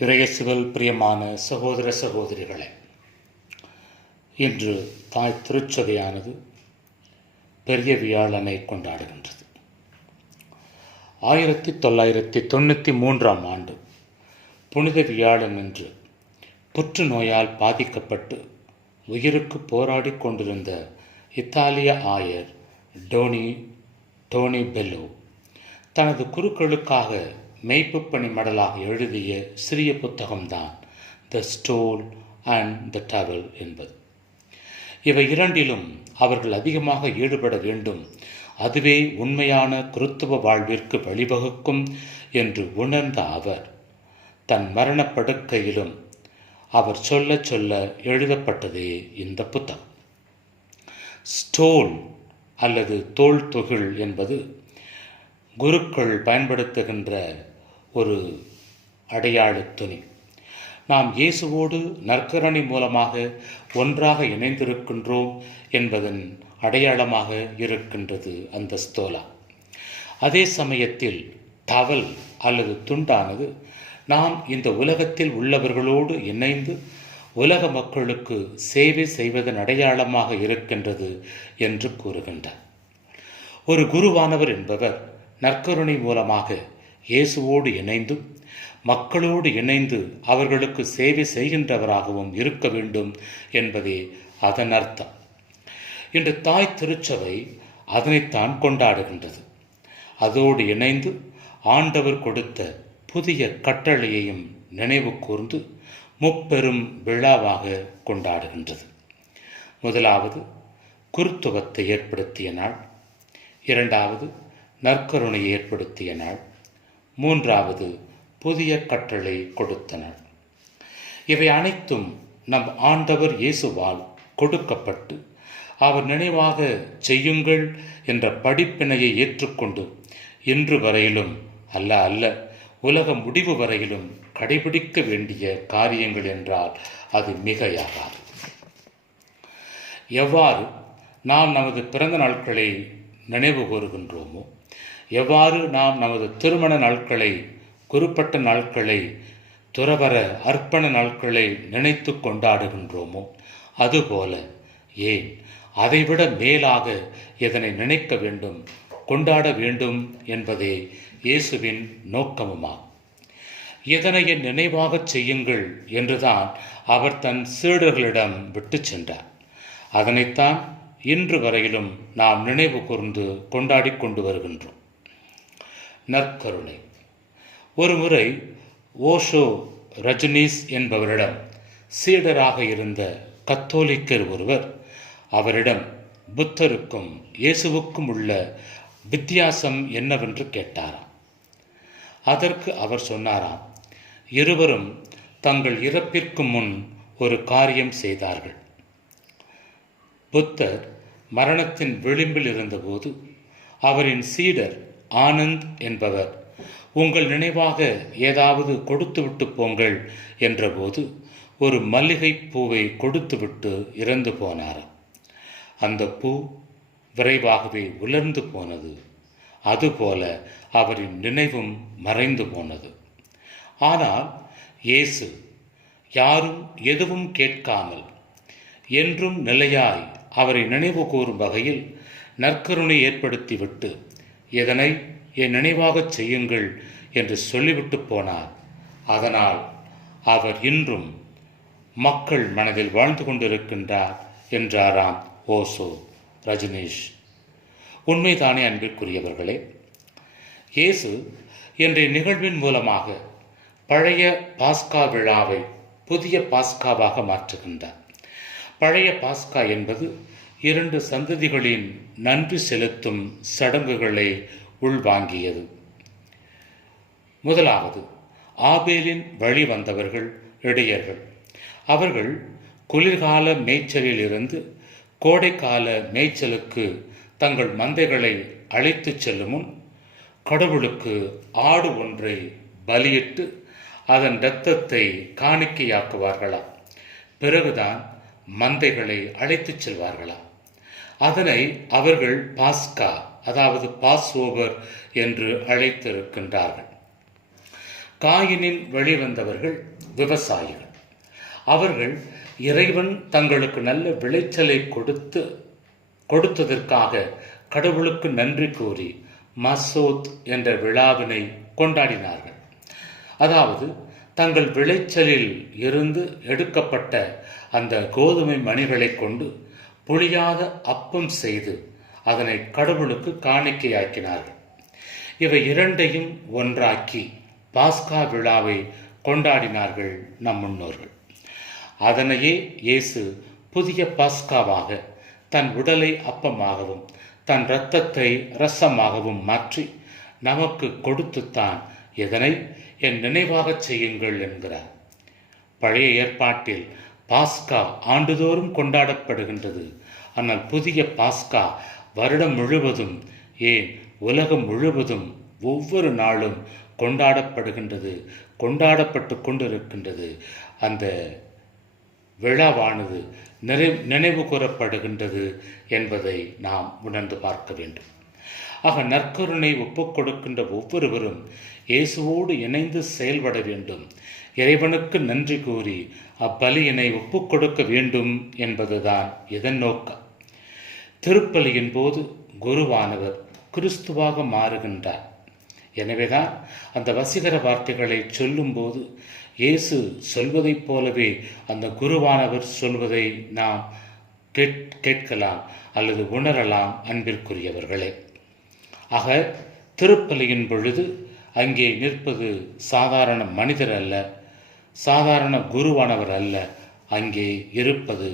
இறையசுவல் பிரியமான சகோதர சகோதரிகளே இன்று தாய் திருச்சபையானது பெரிய வியாழனை கொண்டாடுகின்றது. ஆயிரத்தி தொள்ளாயிரத்தி தொண்ணூற்றி மூன்றாம் ஆண்டு புனித வியாழன் என்று புற்றுநோயால் பாதிக்கப்பட்டு உயிருக்கு போராடி கொண்டிருந்த இத்தாலிய ஆயர் டோனி டோனி பெல்லோ தனது குருக்களுக்காக மெய்ப்பு பணி மடலாக எழுதிய சிறிய புத்தகம்தான் the stole and the towel என்பது. இவை இரண்டிலும் அவர்கள் அதிகமாக ஈடுபட வேண்டும். அதுவே உண்மையான கிறித்துவ வாழ்விற்கு வழிவகுக்கும் என்று உணர்ந்த அவர் தன் மரணப்படுக்கையிலும் அவர் சொல்ல சொல்ல எழுதப்பட்டதே இந்த புத்தகம். ஸ்டோல் அல்லது தோல் தொகில் என்பது குருக்கள் பயன்படுத்துகின்ற ஒரு அடையாள துணி. நாம் இயேசுவோடு நற்கரணி மூலமாக ஒன்றாக இணைந்திருக்கின்றோம் என்பதன் அடையாளமாக இருக்கின்றது அந்த ஸ்தோலா. அதே சமயத்தில் தவல் அல்லது துண்டானது நாம் இந்த உலகத்தில் உள்ளவர்களோடு இணைந்து உலக மக்களுக்கு சேவை செய்வதன் அடையாளமாக இருக்கின்றது என்று கூறுகின்றார். ஒரு குருவானவர் என்பவர் நற்கருணை மூலமாக இயேசுவோடு இணைந்தும் மக்களோடு இணைந்து அவர்களுக்கு சேவை செய்கின்றவராகவும் இருக்க வேண்டும் என்பதே அதன் அர்த்தம். இன்று தாய் திருச்சபை அதனைத்தான் கொண்டாடுகின்றது. அதோடு இணைந்து ஆண்டவர் கொடுத்த புதிய கட்டளையையும் நினைவு கூர்ந்து முப்பெரும் விழாவாக கொண்டாடுகின்றது. முதலாவது குருத்துவத்தை ஏற்படுத்திய நாள். இரண்டாவது நற்கருணை ஏற்படுத்திய நாள். மூன்றாவது புதிய கட்டளை கொடுத்த நாள். இவை அனைத்தும் நம் ஆண்டவர் இயேசுவால் கொடுக்கப்பட்டு அவர் நினைவாக செய்யுங்கள் என்ற படிப்பினையை ஏற்றுக்கொண்டு இன்று வரையிலும் அல்ல அல்ல உலக முடிவு வரையிலும் கடைபிடிக்க வேண்டிய காரியங்கள் என்றால் அது மிகையாகாது. எவ்வாறு நாம் நமது பிறந்த நாட்களை நினைவு கூறுகின்றோமோ எவ்வாறு நாம் நமது திருமண நாட்களை குறிப்பிட்ட நாட்களை துறவர அர்ப்பண நாட்களை நினைத்து கொண்டாடுகின்றோமோ? அதுபோல ஏன் அதைவிட மேலாக இதனை நினைக்க வேண்டும் கொண்டாட வேண்டும் என்பதே இயேசுவின் நோக்கமுமா? இதனை என் நினைவாகச் செய்யுங்கள் என்றுதான் அவர் தன் சீடர்களிடம் விட்டு சென்றார். அதனைத்தான் இன்று வரையிலும் நாம் நினைவு கூர்ந்து கொண்டாடி கொண்டு வருகின்றோம். நற்கருணை. ஒருமுறை ஓஷோ ரஜினீஸ் என்பவரிடம் சீடராக இருந்த கத்தோலிக்கர் ஒருவர் அவரிடம் புத்தருக்கும் இயேசுவுக்கும் உள்ள வித்தியாசம் என்னவென்று கேட்டாராம். அதற்கு அவர் சொன்னாராம் இருவரும் தங்கள் இறப்பிற்கு முன் ஒரு காரியம் செய்தார்கள். புத்தர் மரணத்தின் விளிம்பில் இருந்தபோது அவரின் சீடர் ஆனந்த் என்பவர். உங்கள் நினைவாக ஏதாவது கொடுத்துவிட்டு போங்கள் என்றபோது ஒரு மல்லிகை பூவை கொடுத்துவிட்டு இறந்து போனார். அந்த பூ விரைவாகவே உலர்ந்து போனது. அதுபோல அவரின் நினைவும் மறைந்து போனது. ஆனால் இயேசு யாரும் எதுவும் கேட்காமல் என்றும் நிலையாய் அவரை நினைவு கூறும் வகையில் நற்கருணை ஏற்படுத்திவிட்டு இதனை என் நினைவாகச் செய்யுங்கள் என்று சொல்லிவிட்டு போனார். அதனால் அவர் இன்றும் மக்கள் மனதில் வாழ்ந்து கொண்டிருக்கின்றார் என்றாராம் ஓசோ. ரஜினீஷ் உண்மைதானே அன்பிற்குரியவர்களே? இயேசு இன்றைய நிகழ்வின் மூலமாக பழைய பாஸ்கா விழாவை புதிய பாஸ்காவாக மாற்றுகின்றார். பழைய பாஸ்கா என்பது இரண்டு சந்ததிகளின் நன்றி செலுத்தும் சடங்குகளை உள்வாங்கியது. முதலாவது ஆபேலின் வழி வந்தவர்கள் இடையர்கள். அவர்கள் குளிர்கால மேய்ச்சலில் இருந்து கோடைக்கால மேய்ச்சலுக்கு தங்கள் மந்தைகளை அழைத்துச் செல்லும் முன் கடவுளுக்கு ஆடு ஒன்றை பலியிட்டு அதன் இரத்தத்தை காணிக்கையாக்குவார்களாம். பிறகுதான் மந்தைகளை அழைத்துச் செல்வார்களாம். அதனை அவர்கள் பாஸ்கா அதாவது பாஸ் ஓவர் என்று அழைத்திருக்கின்றார்கள். காயினின் வெளிவந்தவர்கள் விவசாயிகள். அவர்கள் இறைவன் தங்களுக்கு நல்ல விளைச்சலை கொடுத்து கொடுத்ததற்காக கடவுளுக்கு நன்றி கூறி மசோத் என்ற விழாவினை கொண்டாடினார்கள். அதாவது தங்கள் விளைச்சலில் இருந்து எடுக்கப்பட்ட அந்த கோதுமை மணிகளை கொண்டு புளியாத அப்பம் செய்து அதனை கடவுளுக்கு காணிக்கையாக்கினார்கள் இவை இரண்டையும் ஒன்றாக்கி பாஸ்கா விழாவை கொண்டாடினார்கள் நம் முன்னோர்கள். அதனையே இயேசு புதிய பாஸ்காவாக தன் உடலை அப்பமாகவும் தன் இரத்தத்தை ரசமாகவும் மாற்றி நமக்கு கொடுத்துத்தான் இதனை என் நினைவாகச் செய்யுங்கள் என்கிறார். பழைய ஏற்பாட்டில் பாஸ்கா ஆண்டுதோறும் கொண்டாடப்படுகின்றது. ஆனால் புதிய பாஸ்கா வருடம் முழுவதும் ஏன் உலகம் முழுவதும் ஒவ்வொரு நாளும் கொண்டாடப்படுகின்றது கொண்டாடப்பட்டு கொண்டிருக்கின்றது. அந்த விழாவானது நிறை நினைவு கூறப்படுகின்றது என்பதை நாம் உணர்ந்து பார்க்க வேண்டும். ஆக நற்கருணை ஒப்புக் கொடுக்கின்ற ஒவ்வொருவரும் இயேசுவோடு இணைந்து செயல்பட வேண்டும். இறைவனுக்கு நன்றி கூறி அப்பலியினை ஒப்புக் கொடுக்க வேண்டும் என்பதுதான் இதன் நோக்கம். திருப்பலியின் போது குருவானவர் கிறிஸ்துவாக மாறுகின்றார். எனவேதான் அந்த வசீகர வார்த்தைகளை சொல்லும்போது இயேசு சொல்வதைப் போலவே அந்த குருவானவர் சொல்வதை நாம் கேட் கேட்கலாம் அல்லது உணரலாம் அன்பிற்குரியவர்களே. ஆக திருப்பலியின் பொழுது அங்கே நிற்பது சாதாரண மனிதர் அல்ல சாதாரண குருவானவர் அல்ல அங்கே இருப்பது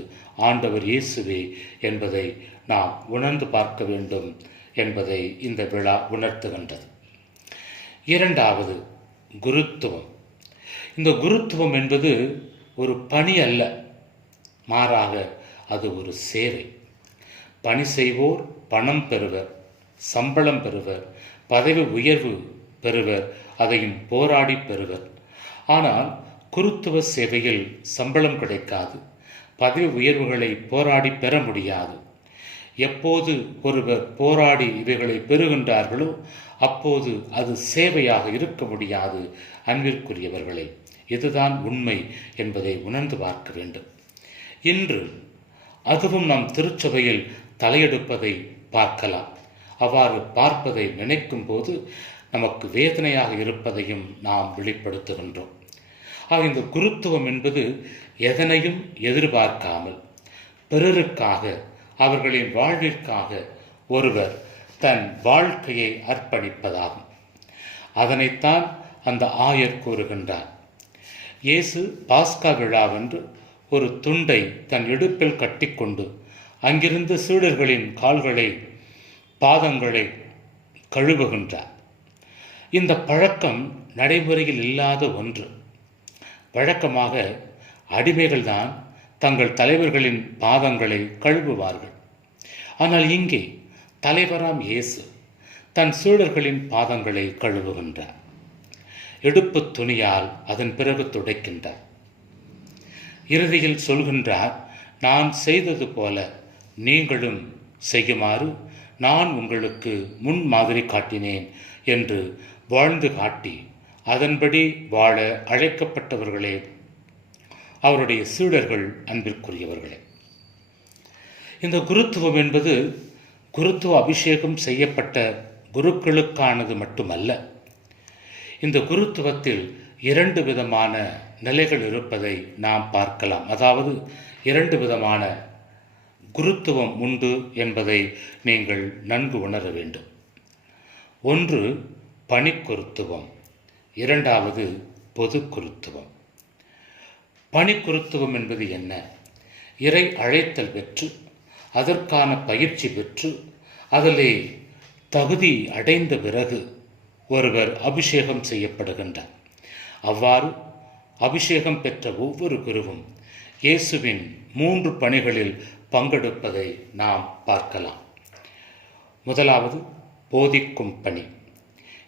ஆண்டவர் இயேசுவே என்பதை நாம் உணர்ந்து பார்க்க வேண்டும் என்பதை இந்த விழா உணர்த்துகின்றது. இரண்டாவது குருத்துவம். இந்த குருத்துவம் என்பது ஒரு பணி அல்ல மாறாக அது ஒரு சேவை. பணி செய்வோர் பணம் பெறுவர் சம்பளம் பெறுவர் பதவி உயர்வு பெறுவர் அதையும் போராடி பெறுவர். ஆனால் குருத்துவ சேவையில் சம்பளம் கிடைக்காது பதவி உயர்வுகளை போராடி பெற முடியாது. எப்போது ஒருவர் போராடி இவைகளை பெறுகின்றார்களோ அப்போது அது சேவையாக இருக்க முடியாது. அன்பிற்குரியவர்களே இதுதான் உண்மை என்பதை உணர்ந்து பார்க்க வேண்டும். இன்று அதுவும் நம் திருச்சபையில் தலையெடுப்பதை பார்க்கலாம். அவ்வாறு பார்ப்பதை நினைக்கும் போது நமக்கு வேதனையாக இருப்பதையும் நாம் வெளிப்படுத்துகின்றோம். ஆக இந்த குருத்துவம் என்பது எதனையும் எதிர்பார்க்காமல் பிறருக்காக அவர்களின் வாழ்விற்காக ஒருவர் தன் வாழ்க்கையை அர்ப்பணிப்பதாகும். அதனைத்தான் அந்த ஆயர் கூறுகின்றார். இயேசு பாஸ்கா விழாவென்று ஒரு துண்டை தன் இடுப்பில் கட்டிக்கொண்டு அங்கிருந்து சீடர்களின் கால்களை பாதங்களை கழுவுகின்றார். இந்த பழக்கம் நடைமுறையில் இல்லாத ஒன்று. வழக்கமாக அடிமைகள்தான் தங்கள் தலைவர்களின் பாதங்களை கழுவுவார்கள். ஆனால் இங்கே தலைவராம் இயேசு தன் சீடர்களின் பாதங்களை கழுவுகின்றார். எடுப்பு துணியால் அதன் பிறகு துடைக்கின்றார். இறுதியில் சொல்கின்றார் நான் செய்தது போல நீங்களும் செய்யுமாறு நான் உங்களுக்கு முன் மாதிரி காட்டினேன் என்று வாழ்ந்து காட்டி அதன்படி வாழ அழைக்கப்பட்டவர்களே அவருடைய சீடர்கள் அன்பிற்குரியவர்களே. இந்த குருத்துவம் என்பது குருத்துவ அபிஷேகம் செய்யப்பட்ட குருக்களுக்கானது மட்டுமல்ல இந்த குருத்துவத்தில் இரண்டு விதமான நிலைகள் இருப்பதை நாம் பார்க்கலாம். அதாவது இரண்டு விதமான குருத்துவம் உண்டு என்பதை நீங்கள் நன்கு உணர வேண்டும். ஒன்று பணிக்குருத்துவம். இரண்டாவது பொது குருத்துவம் பணிக்குருத்துவம் என்பது என்ன? இறை அழைத்தல் பெற்று அதற்கான பயிற்சி பெற்று அதிலே தகுதி அடைந்த பிறகு ஒருவர் அபிஷேகம் செய்யப்படுகின்றார். அவ்வாறு அபிஷேகம் பெற்ற ஒவ்வொரு குருவும் இயேசுவின் மூன்று பணிகளில் பங்கெடுப்பதை நாம் பார்க்கலாம். முதலாவது போதிக்கும் பணி.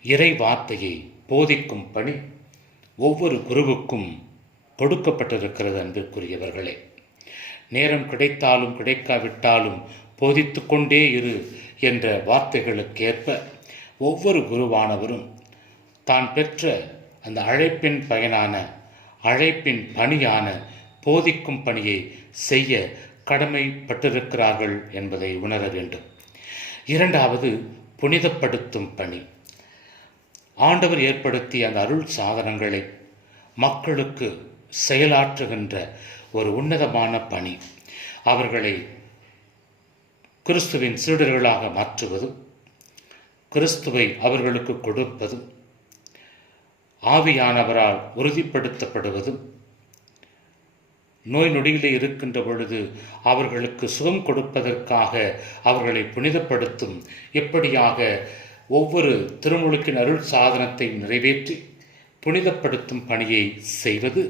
இறை வார்த்தையை போதிக்கும் பணி. ஒவ்வொரு குருவுக்கும் கொடுக்கப்பட்டிருக்கிறது அன்பிற்குரியவர்களே. நேரம் கிடைத்தாலும் கிடைக்காவிட்டாலும் போதித்து கொண்டே இரு என்ற வார்த்தைகளுக்கேற்ப ஒவ்வொரு குருவானவரும் தான் பெற்ற அந்த அழைப்பின் பயனான அழைப்பின் பணியான போதிக்கும் பணியை செய்ய கடமைப்பட்டிருக்கிறார்கள் என்பதை உணர வேண்டும். இரண்டாவது புனிதப்படுத்தும் பணி. ஆண்டவர் ஏற்படுத்திய அந்த அருள் சாதனங்களை மக்களுக்கு செயலாற்றுகின்ற ஒரு உன்னதமான பணி. அவர்களை கிறிஸ்துவின் சீடர்களாக மாற்றுவது கிறிஸ்துவை அவர்களுக்கு கொடுப்பது ஆவியானவரால் உறுதிப்படுத்தப்படுவது நோய் நொடியிலே இருக்கின்ற பொழுது அவர்களுக்கு சுகம் கொடுப்பதற்காக அவர்களை புனிதப்படுத்தும் எப்படியாக ஒவ்வொரு திருமுழுக்கின் அருள் சாதனத்தை நிறைவேற்றி புனிதப்படுத்தும் பணியை செய்வது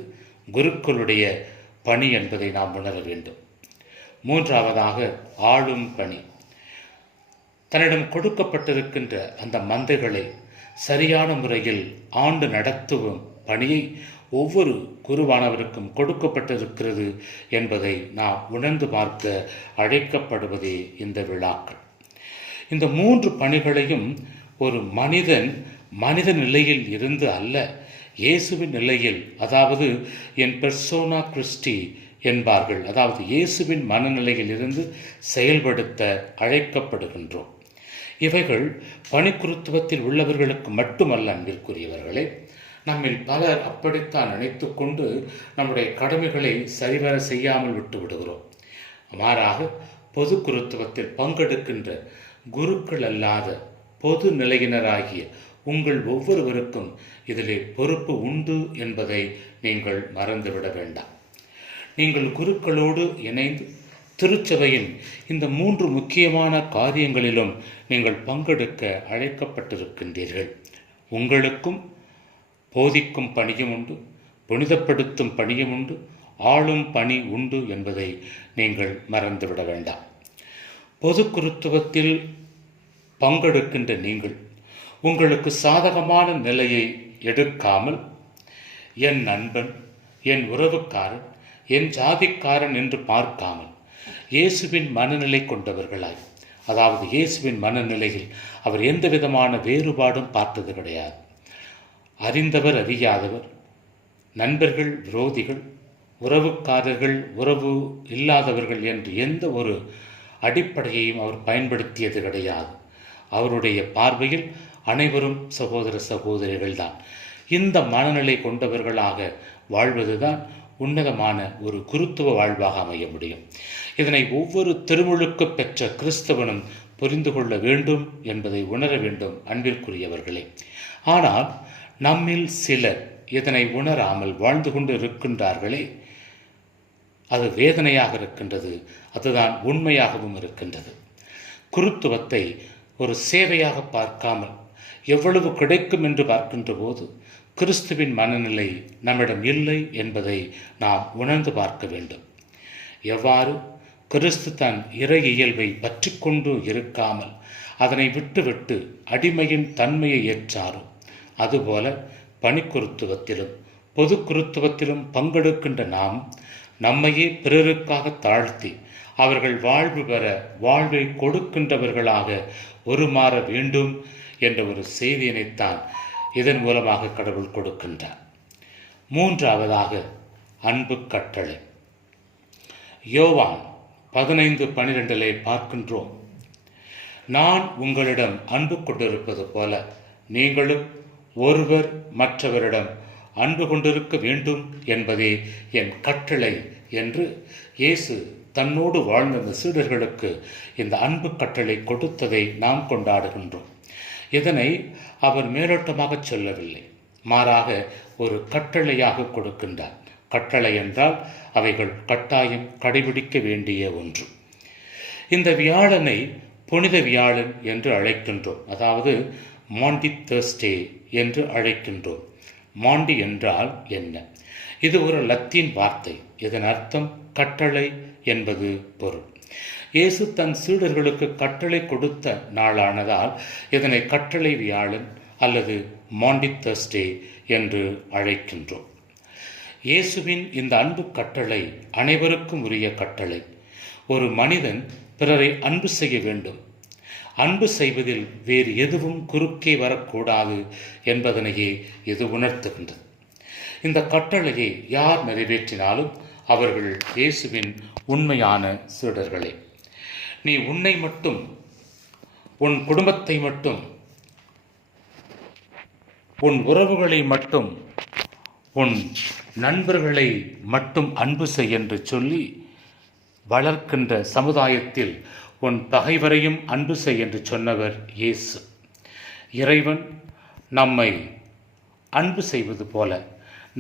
குருக்களுடைய பணி என்பதை நாம் உணர வேண்டும். மூன்றாவதாக ஆளும் பணி. தன்னிடம் கொடுக்கப்பட்டிருக்கின்ற அந்த மந்தைகளை சரியான முறையில் ஆண்டு நடத்தும் பணியை ஒவ்வொரு குருவானவருக்கும் கொடுக்கப்பட்டிருக்கிறது என்பதை நாம் உணர்ந்து பார்க்க அழைக்கப்படுவதே இந்த விழாக்கள். இந்த மூன்று பணிகளையும் ஒரு மனிதன் மனித நிலையில் இருந்து அல்ல இயேசுவின் நிலையில் அதாவது என் பெர்சோனா கிறிஸ்டி என்பார்கள். அதாவது இயேசுவின் மனநிலையில் இருந்து செயல்படுத்த அழைக்கப்படுகின்றோம். இவைகள் பணிக்குருத்துவத்தில் உள்ளவர்களுக்கு மட்டுமல்ல அன்பிற்குரியவர்களே. நம்மில் பலர் அப்படித்தான் நினைத்து கொண்டு நம்முடைய கடமைகளை சரிவர செய்யாமல் விட்டு விடுகிறோம். மாறாக பொது குருத்துவத்தில் பங்கெடுக்கின்ற குருக்கள் அல்லாத பொது நிலையினராகிய உங்கள் ஒவ்வொருவருக்கும் இதிலே பொறுப்பு உண்டு என்பதை நீங்கள் மறந்துவிட வேண்டாம். நீங்கள் குருக்களோடு இணைந்து திருச்சபையின் இந்த மூன்று முக்கியமான காரியங்களிலும் நீங்கள் பங்கெடுக்க அழைக்கப்பட்டிருக்கின்றீர்கள். உங்களுக்கும் போதிக்கும் பணியும் உண்டு புனிதப்படுத்தும் பணியும் உண்டு ஆளும் பணி உண்டு என்பதை நீங்கள் மறந்துவிட வேண்டாம். பொது குருத்துவத்தில் பங்கெடுக்கின்ற நீங்கள் உங்களுக்கு சாதகமான நிலையை எடுக்காமல் என் நண்பன் என் உறவுக்காரன் என் ஜாதிக்காரன் என்று பார்க்காமல் இயேசுவின் மனநிலை கொண்டவர்களாய். அதாவது இயேசுவின் மனநிலையில் அவர் எந்த விதமான வேறுபாடும் பார்த்தது கிடையாது. அறிந்தவர் அறியாதவர் நண்பர்கள் விரோதிகள் உறவுக்காரர்கள் உறவு இல்லாதவர்கள் என்று எந்த ஒரு அடிப்படையையும் அவர் பயன்படுத்தியது கிடையாது. அவருடைய பார்வையில் அனைவரும் சகோதர சகோதரிகள்தான். இந்த மனநிலை கொண்டவர்களாக வாழ்வதுதான் உன்னதமான ஒரு குருத்துவ வாழ்வாக அமைய முடியும். இதனை ஒவ்வொரு திருமுழுக்கு பெற்ற கிறிஸ்தவனும் புரிந்து கொள்ள வேண்டும் என்பதை உணர வேண்டும் அன்பிற்குரியவர்களே. ஆனால் நம்மில் சிலர் இதனை உணராமல் வாழ்ந்து கொண்டு இருக்கின்றார்களே. அது வேதனையாக இருக்கின்றது. அதுதான் உண்மையாகவும் இருக்கின்றது. குருத்துவத்தை ஒரு சேவையாக பார்க்காமல் எவ்வளவு கிடைக்கும் என்று பார்க்கின்ற போது கிறிஸ்துவின் மனநிலை நம்மிடம் இல்லை என்பதை நாம் உணர்ந்து பார்க்க வேண்டும். எவ்வாறு? கிறிஸ்து தன் இறை இயல்பை பற்றி கொண்டு இருக்காமல் அதனை விட்டுவிட்டு அடிமையின் தன்மையை ஏற்றாரோ அதுபோல பணிக்குருத்துவத்திலும் பொது குருத்துவத்திலும் பங்கெடுக்கின்ற நாம் நம்மையே பிறருக்காக தாழ்த்தி அவர்கள் வாழ்வு பெற வாழ்வை கொடுக்கின்றவர்களாக உருமாற வேண்டும் என்ற ஒரு செய்தியினைத்தான் இதன் மூலமாக கடவுள் கொடுக்கின்றார். மூன்றாவதாக அன்பு கட்டளை. யோவான் பதினைந்து பனிரெண்டிலே பார்க்கின்றோம். நான் உங்களிடம் அன்பு கொண்டிருப்பது போல நீங்களும் ஒருவர் மற்றவரிடம் அன்பு கொண்டிருக்க வேண்டும் என்பதே என் கட்டளை என்று இயேசு தன்னோடு வாழ்ந்த சீடர்களுக்கு இந்த அன்பு கட்டளை கொடுத்ததை நாம் கொண்டாடுகின்றோம். இதனை அவர் மேலோட்டமாக சொல்லவில்லை. மாறாக ஒரு கட்டளையாக கொடுக்கின்றார். கட்டளை என்றால் அவைகள் கட்டாயம் கடைபிடிக்க வேண்டிய ஒன்று. இந்த வியாழனை புனித வியாழன் என்று அழைக்கின்றோம். அதாவது மாண்டி தேர்ஸ்டே என்று அழைக்கின்றோம். மாண்டி என்றால் என்ன? இது ஒரு லத்தீன் வார்த்தை. இதன் அர்த்தம் கட்டளை என்பது பொருள். இயேசு தன் சீடர்களுக்கு கட்டளை கொடுத்த நாளானதால் இதனை கட்டளை வியாழன் அல்லது மாண்டி தர்ஸ்டே என்று அழைக்கின்றோம். இயேசுவின் இந்த அன்பு கட்டளை அனைவருக்கும் உரிய கட்டளை. ஒரு மனிதன் பிறரை அன்பு செய்ய வேண்டும். அன்பு செய்வதில் வேறு எதுவும் குறுக்கே வரக்கூடாது என்பதனையே இது உணர்த்துகின்றது. இந்த கட்டளையை யார் நிறைவேற்றினாலும் அவர்கள் இயேசுவின் உண்மையான சீடர்களே. நீ உன்னை மட்டும் உன் குடும்பத்தை மட்டும் உன் உறவுகளை மட்டும் உன் நண்பர்களை மட்டும் அன்பு செய் என்று சொல்லி வளர்க்கின்ற சமுதாயத்தில் உன் பகைவரையும் அன்பு செய் என்று சொன்னவர் இயேசு. இறைவன் நம்மை அன்பு செய்வது போல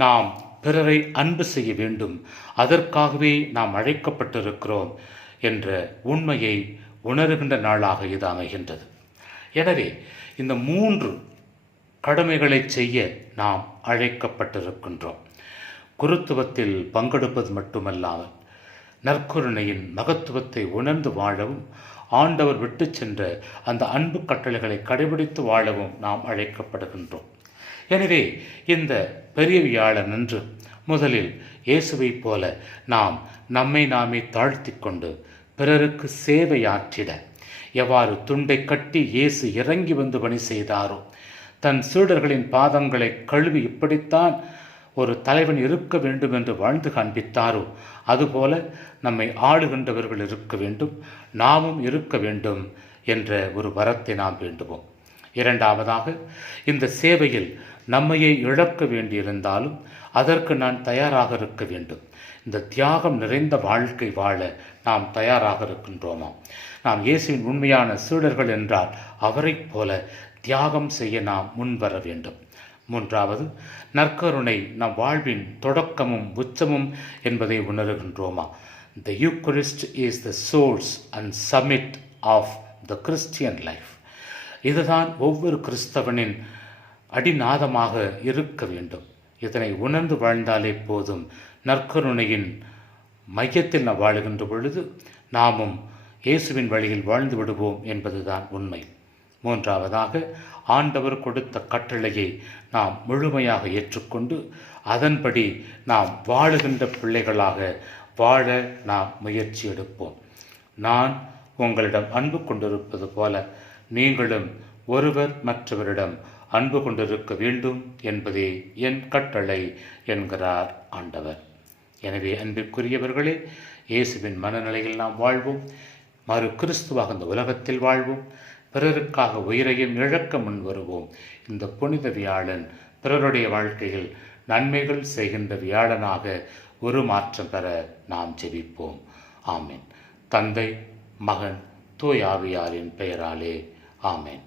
நாம் பிறரை அன்பு செய்ய வேண்டும். அதற்காகவே நாம் அழைக்கப்பட்டிருக்கிறோம். என்ற உண்மையை உணர்கின்ற நாளாக இது அமைகின்றது. எனவே இந்த மூன்று கடமைகளை செய்ய நாம் அழைக்கப்பட்டிருக்கின்றோம். குருத்துவத்தில் பங்கெடுப்பது மட்டுமல்லாமல் நற்கருணையின் மகத்துவத்தை உணர்ந்து வாழவும் ஆண்டவர் விட்டு சென்ற அந்த அன்பு கட்டளைகளை கடைபிடித்து வாழவும் நாம் அழைக்கப்படுகின்றோம். எனவே இந்த பெரிய வியாழன் அன்று முதலில் இயேசுவைப் போல நாம் நம்மை நாமே தாழ்த்தி கொண்டு பிறருக்கு சேவையாற்றிட. எவ்வாறு துண்டை கட்டி இயேசு இறங்கி வந்து பணி செய்தாரோ தன் சீடர்களின் பாதங்களை கழுவி இப்படித்தான் ஒரு தலைவன் இருக்க வேண்டும் என்று வாழ்ந்து காண்பித்தாரோ அதுபோல நம்மை ஆளுகின்றவர்கள் இருக்க வேண்டும் நாமும் இருக்க வேண்டும் என்ற ஒரு வரத்தை நாம் வேண்டுவோம். இரண்டாவதாக இந்த சேவையில் நம்மையை இழக்க வேண்டியிருந்தாலும் அதற்கு நான் தயாராக இருக்க வேண்டும். இந்த தியாகம் நிறைந்த வாழ்க்கை வாழ நாம் தயாராக இருக்கின்றோமா? நாம் இயேசுவின் உண்மையான சீடர்கள் என்றால் அவரைப் போல தியாகம் செய்ய நாம் முன்வர வேண்டும். மூன்றாவது நற்கருணை நம் வாழ்வின் தொடக்கமும் உச்சமும் என்பதை உணர்கின்றோமா? The Eucharist is the source and summit of the Christian life இதுதான் ஒவ்வொரு கிறிஸ்தவனின் அடிநாதமாக இருக்க வேண்டும். இதனை உணர்ந்து வாழ்ந்தாலே போதும். நற்கருணையின் மையத்தில் நாம் வாழுகின்ற பொழுது நாமும் இயேசுவின் வழியில் வாழ்ந்து விடுவோம் என்பதுதான் உண்மை. மூன்றாவதாக ஆண்டவர் கொடுத்த கட்டளையை நாம் முழுமையாக ஏற்றுக்கொண்டு அதன்படி நாம் வாழுகின்ற பிள்ளைகளாக வாழ நாம் முயற்சி எடுப்போம். நான் உங்களிடம் அன்பு கொண்டிருப்பது போல நீங்களும் ஒருவர் மற்றவரிடம் அன்பு கொண்டிருக்க வேண்டும் என்பதே என் கட்டளை என்கிறார் ஆண்டவர். எனவே அன்பிற்குரியவர்களே இயேசுவின் மனநிலையில் நாம் வாழ்வோம். மறு கிறிஸ்துவாக இந்த உலகத்தில் வாழ்வோம். பிறருக்காக உயிரையும் இழக்க முன் வருவோம். இந்த புனித வியாழன் பிறருடைய வாழ்க்கையில் நன்மைகள் செய்கின்ற வியாழனாக ஒரு மாற்றம் பெற நாம் ஜெபிப்போம். ஆமேன். தந்தை மகன் தூயாவியாரின் பெயராலே ஆமேன்.